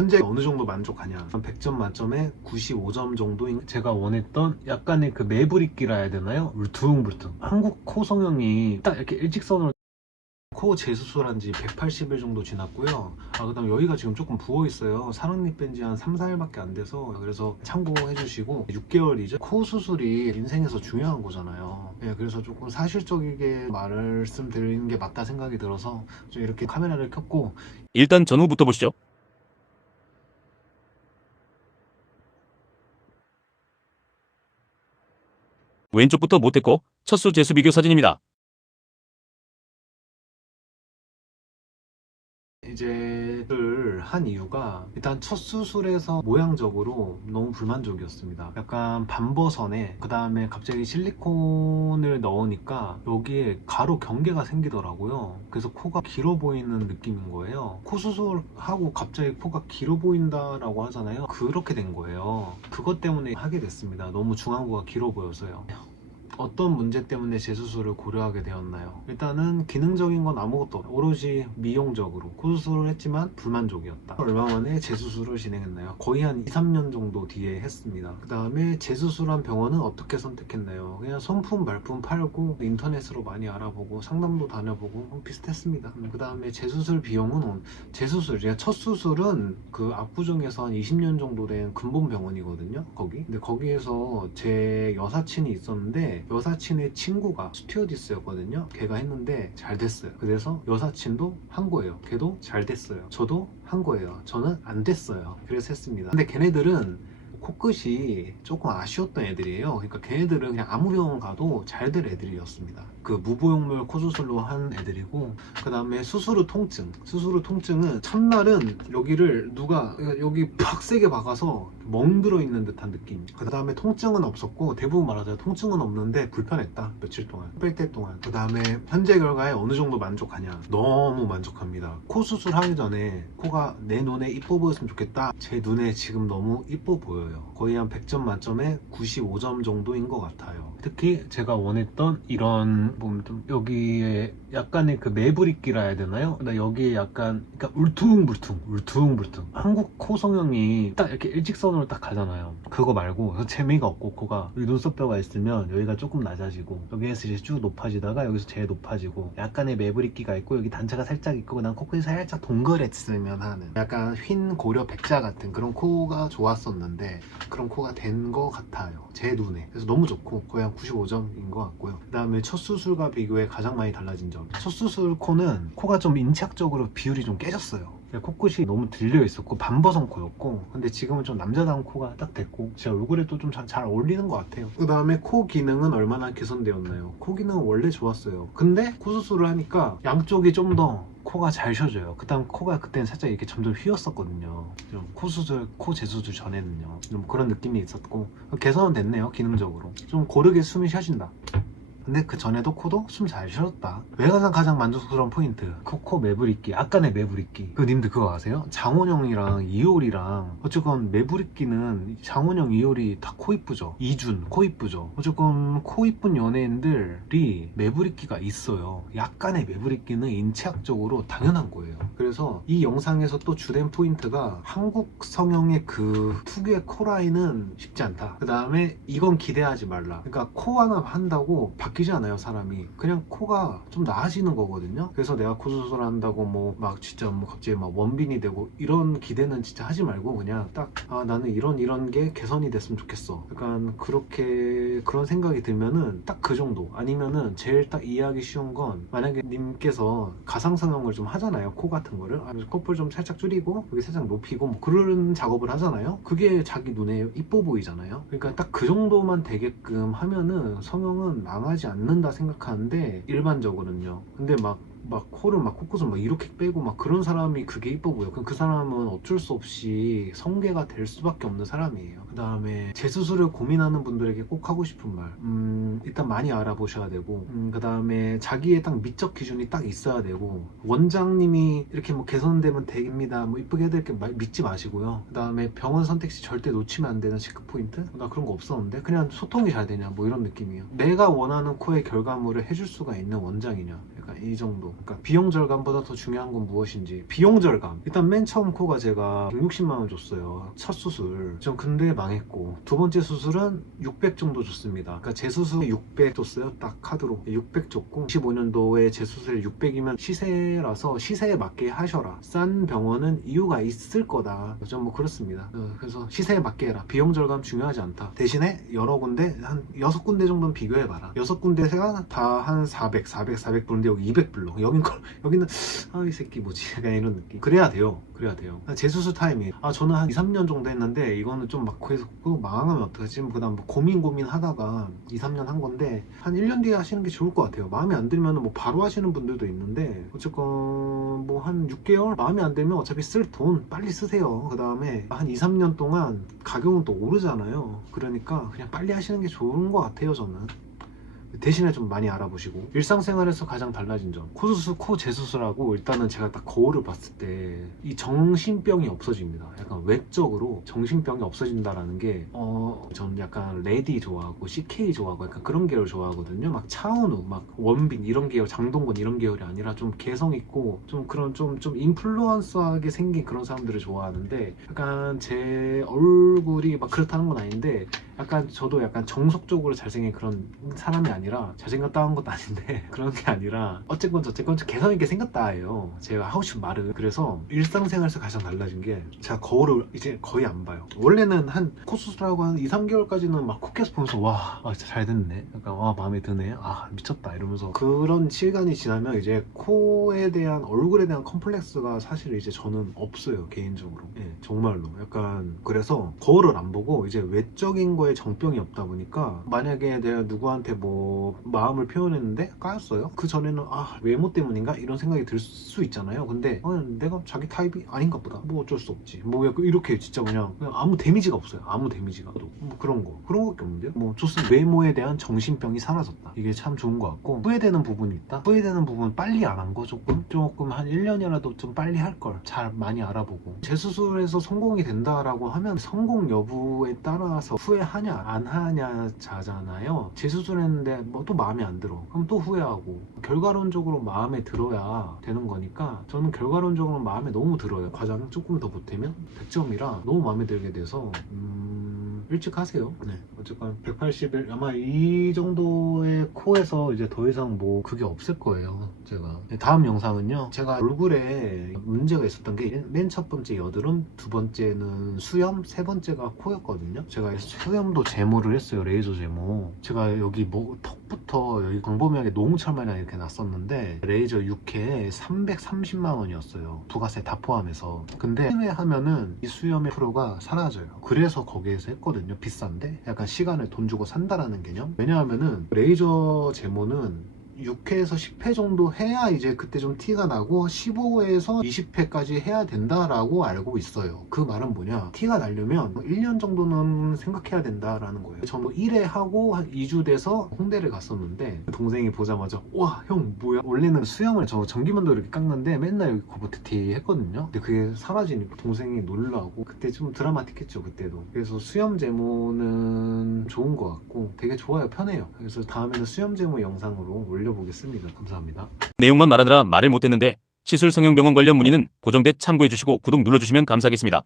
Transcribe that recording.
현재 어느 정도 만족하냐, 100점 만점에 95점 정도인 제가 원했던 약간의 그 매부리끼라 해야 되나요? 울퉁불퉁 한국 코 성형이 딱 이렇게 일직선으로 코 재수술한 지 180일 정도 지났고요. 그 다음 여기가 지금 조금 부어있어요. 산업립 뺀지 한 3, 4일밖에 안 돼서, 그래서 참고해 주시고, 6개월이죠. 코 수술이 인생에서 중요한 거잖아요. 그래서 조금 사실적이게 말씀드리는 게 맞다 생각이 들어서 좀 이렇게 카메라를 켰고. 일단 전후부터 보시죠. 왼쪽부터 못했고 첫수 재수 비교 사진입니다. 이제 한 이유가 일단 첫 수술에서 모양적으로 너무 불만족이었습니다. 약간 반버선에 그 다음에 갑자기 실리콘을 넣으니까 여기에 가로 경계가 생기더라고요. 그래서 코가 길어 보이는 느낌인 거예요. 코 수술하고 갑자기 코가 길어 보인다라고 하잖아요. 그렇게 된 거예요. 그것 때문에 하게 됐습니다. 너무 중앙부가 길어 보여서요. 어떤 문제 때문에 재수술을 고려하게 되었나요? 일단은 기능적인 건 아무것도 없어요. 오로지 미용적으로 코수술을 했지만 불만족이었다. 얼마 만에 재수술을 진행했나요? 거의 한 2, 3년 정도 뒤에 했습니다. 그 다음에 재수술한 병원은 어떻게 선택했나요? 그냥 손품 발품 팔고 인터넷으로 많이 알아보고 상담도 다녀보고 비슷했습니다. 그 다음에 재수술 비용은 재수술, 첫 수술은 그 압구정에서 한 20년 정도 된 근본병원이거든요. 거기. 근데 거기에서 제 여사친이 있었는데 여사친의 친구가 스튜어디스였거든요. 걔가 했는데 잘 됐어요. 그래서 여사친도 한 거예요. 걔도 잘 됐어요. 저도 한 거예요. 저는 안 됐어요. 그래서 했습니다. 근데 걔네들은 코끝이 조금 아쉬웠던 애들이에요. 그러니까 걔네들은 그냥 아무 병원 가도 잘 될 애들이었습니다. 그 무보형물 코수술로 한 애들이고, 그 다음에 수술 후 통증. 수술 후 통증은 첫날은 여기를 누가 여기 팍 세게 박아서 멍들어 있는 듯한 느낌. 그 다음에 통증은 없었고, 대부분 말하자면 통증은 없는데 불편했다. 며칠 동안, 뺄 때 동안. 그 다음에 현재 결과에 어느 정도 만족하냐? 너무 만족합니다. 코 수술하기 전에 코가 내 눈에 이뻐 보였으면 좋겠다. 제 눈에 지금 너무 이뻐 보여요. 거의 한 100점 만점에 95점 정도인 것 같아요. 특히 제가 원했던 이런 좀 여기에 약간의 그 매부리끼라 해야 되나요? 나 여기에 약간 그러니까 울퉁불퉁 한국 코 성형이 딱 이렇게 일직선으로 딱 가잖아요. 그거 말고 재미가 없고, 코가 여기 눈썹뼈가 있으면 여기가 조금 낮아지고 여기에서 이제 쭉 높아지다가 여기서 제일 높아지고 약간의 매부리끼가 있고 여기 단차가 살짝 있고 그다음 코끝이 살짝 동그랬으면 하는 약간 흰 고려 백자 같은 그런 코가 좋았었는데 그런 코가 된 것 같아요. 제 눈에. 그래서 너무 좋고 거의 한 95점인 것 같고요. 그 다음에 첫 수술과 비교해 가장 많이 달라진 점. 첫 수술 코는 코가 좀 인체학적으로 비율이 좀 깨졌어요. 코끝이 너무 들려 있었고 반버선 코였고, 근데 지금은 좀 남자다운 코가 딱 됐고 제 얼굴에도 좀 잘 어울리는 것 같아요. 그 다음에 코 기능은 얼마나 개선되었나요? 코 기능은 원래 좋았어요. 근데 코 수술을 하니까 양쪽이 좀 더 코가 잘 쉬어져요. 그 다음 코가 그때는 살짝 이렇게 점점 휘었었거든요. 좀 코 수술, 코 재수술 전에는요. 좀 그런 느낌이 있었고 개선은 됐네요. 기능적으로 좀 고르게 숨이 쉬어진다. 근데 그 전에도 코도 숨 잘 쉬었다. 외관상 가장 만족스러운 포인트, 그 코 매부리끼, 아까의 매부리끼. 님들 그거 아세요? 장원영이랑 이효리랑 어쨌건 매부리끼는 장원영, 이효리 다 코 이쁘죠? 이준 코 이쁘죠? 어쨌건 코 이쁜 연예인들이 매부리끼가 있어요. 약간의 매부리끼는 인체학적으로 당연한 거예요. 그래서 이 영상에서 또 주된 포인트가 한국 성형의 그 특유의 코 라인은 쉽지 않다. 그 다음에 이건 기대하지 말라. 그러니까 코 하나 한다고 바뀌지 않아요. 사람이 그냥 코가 좀 나아지는 거거든요. 그래서 내가 코 수술한다고 뭐 막 진짜 뭐 갑자기 막 원빈이 되고 이런 기대는 진짜 하지 말고 그냥 딱 나는 이런 게 개선이 됐으면 좋겠어. 약간 그렇게 그런 생각이 들면은 딱 그 정도. 아니면은 제일 딱 이해하기 쉬운 건 만약에 님께서 가상 성형을 좀 하잖아요. 코 같은 거를 콧볼 좀 살짝 줄이고 여기 살짝 높이고 뭐 그런 작업을 하잖아요. 그게 자기 눈에 이뻐 보이잖아요. 그러니까 딱 그 정도만 되게끔 하면은 성형은 망하지 않는다 생각하는데 일반적으로는요. 근데 막 코를 막 코끝을 막 이렇게 빼고 막 그런 사람이 그게 이뻐 보여. 그럼 그 사람은 어쩔 수 없이 성괴가 될 수밖에 없는 사람이에요. 그 다음에 재수술을 고민하는 분들에게 꼭 하고 싶은 말, 일단 많이 알아보셔야 되고, 그 다음에 자기의 딱 미적 기준이 딱 있어야 되고, 원장님이 이렇게 뭐 개선되면 됩니다, 뭐 이쁘게 해드릴게 믿지 마시고요. 그 다음에 병원 선택 시 절대 놓치면 안 되는 시크 포인트? 나 그런 거 없었는데 그냥 소통이 잘 되냐 뭐 이런 느낌이에요. 내가 원하는 코의 결과물을 해줄 수가 있는 원장이냐, 약간 이 정도. 그러니까 비용 절감보다 더 중요한 건 무엇인지. 비용 절감. 일단 맨 처음 코가 제가 160만 원 줬어요. 첫 수술. 전 근데 망했고, 두 번째 수술은 600 정도 줬습니다. 그러니까 재수술 600 줬어요. 딱 카드로 600 줬고, 25년도에 재수술 600이면 시세라서 시세에 맞게 하셔라. 싼 병원은 이유가 있을 거다. 좀 뭐 그렇습니다. 그래서 시세에 맞게 해라. 비용 절감 중요하지 않다. 대신에 여러 군데, 한 6군데 정도는 비교해봐라. 6군데가 다 한 400, 400, 400 불인데 여기 200 불로. 여기는 아, 이 새끼 뭐지? 약간 이런 느낌. 그래야 돼요. 재수술 타임이. 저는 한 2, 3년 정도 했는데, 이거는 좀 막 계속 망하면 어떡하지? 그 다음 뭐 고민 하다가 2, 3년 한 건데, 한 1년 뒤에 하시는 게 좋을 것 같아요. 마음에 안 들면 뭐 바로 하시는 분들도 있는데, 어쨌건 뭐 한 6개월? 마음에 안 들면 어차피 쓸 돈 빨리 쓰세요. 그 다음에 한 2, 3년 동안 가격은 또 오르잖아요. 그러니까 그냥 빨리 하시는 게 좋은 것 같아요, 저는. 대신에 좀 많이 알아보시고. 일상생활에서 가장 달라진 점, 코수술, 코 재수술하고, 일단은 제가 딱 거울을 봤을 때 이 정신병이 없어집니다. 약간 외적으로 정신병이 없어진다라는 게, 전 약간 레디 좋아하고 CK 좋아하고 약간 그런 계열 좋아하거든요. 막 차은우, 막 원빈 이런 계열, 장동건 이런 계열이 아니라 좀 개성 있고 좀 그런 좀 인플루언서하게 생긴 그런 사람들을 좋아하는데, 약간 제 얼굴이 막 그렇다는 건 아닌데, 약간 저도 약간 정석적으로 잘생긴 그런 사람이 아니라, 잘생겼다는 것도 아닌데 그런 게 아니라 어쨌건 저쨌건 개성 있게 생겼다예요. 제가 하고 싶은 말은. 그래서 일상생활에서 가장 달라진 게, 제가 거울을 이제 거의 안 봐요. 원래는 한 코 수술하고 한 2, 3개월까지는 막 코케스 보면서 와, 진짜 잘 됐네, 약간 와, 마음에 드네, 미쳤다 이러면서, 그런 시간이 지나면 이제 코에 대한, 얼굴에 대한 컴플렉스가 사실 이제 저는 없어요, 개인적으로. 정말로. 약간 그래서 거울을 안 보고 이제 외적인 거에 정병이 없다 보니까, 만약에 내가 누구한테 뭐 마음을 표현했는데 까였어요? 그 전에는 외모 때문인가? 이런 생각이 들 수 있잖아요. 근데 내가 자기 타입이 아닌가 보다, 뭐 어쩔 수 없지, 뭐 이렇게 진짜 그냥 아무 데미지가 없어요. 아무 데미지가. 뭐 그런 거밖에 없는데요. 뭐 좋습니다. 외모에 대한 정신병이 사라졌다. 이게 참 좋은 것 같고, 후회되는 부분이 있다. 후회되는 부분은 빨리 안 한 거. 조금 한 1년이라도 좀 빨리 할 걸 잘 많이 알아보고. 재수술에서 성공이 된다라고 하면 성공 여부에 따라서 후회하냐 안 하냐 자잖아요. 재수술했는데 뭐 또 마음에 안 들어, 그럼 또 후회하고. 결과론적으로 마음에 들어야 되는 거니까, 저는 결과론적으로 마음에 너무 들어요. 과장 조금 더 보태면 100점이라 너무 마음에 들게 돼서 일찍 하세요. 어쨌건 181, 아마 이 정도의 코에서 이제 더 이상 뭐 그게 없을 거예요. 제가 다음 영상은요, 제가 얼굴에 문제가 있었던 게, 맨 첫 번째 여드름, 두 번째는 수염, 세 번째가 코였거든요. 제가 수염도 제모를 했어요. 레이저 제모. 제가 여기 뭐 턱부터 여기 광범위하게 노홍철 마냥 이렇게 났었는데, 레이저 6회에 330만 원이었어요. 부가세 다 포함해서. 근데 1회 하면은 이 수염의 프로가 사라져요. 그래서 거기에서 했거든요. 비싼데 약간 시간을 돈 주고 산다라는 개념. 왜냐하면은 레이저 제모는 6회에서 10회 정도 해야 이제 그때 좀 티가 나고, 15회에서 20회까지 해야 된다라고 알고 있어요. 그 말은 뭐냐, 티가 나려면 1년 정도는 생각해야 된다라는 거예요. 저 뭐 1회 하고 한 2주 돼서 홍대를 갔었는데, 동생이 보자마자 와, 형 뭐야. 원래는 수염을 저 전기만도 이렇게 깎는데 맨날 여기 고무티티 했거든요. 근데 그게 사라지니까 동생이 놀라고, 그때 좀 드라마틱했죠, 그때도. 그래서 수염 제모는 좋은 것 같고 되게 좋아요. 편해요. 그래서 다음에는 수염 제모 영상으로 올려보겠습니다. 감사합니다. 내용만 말하느라 말을 못했는데, 시술 성형병원 관련 문의는 고정댓 참고해주시고 구독 눌러주시면 감사하겠습니다.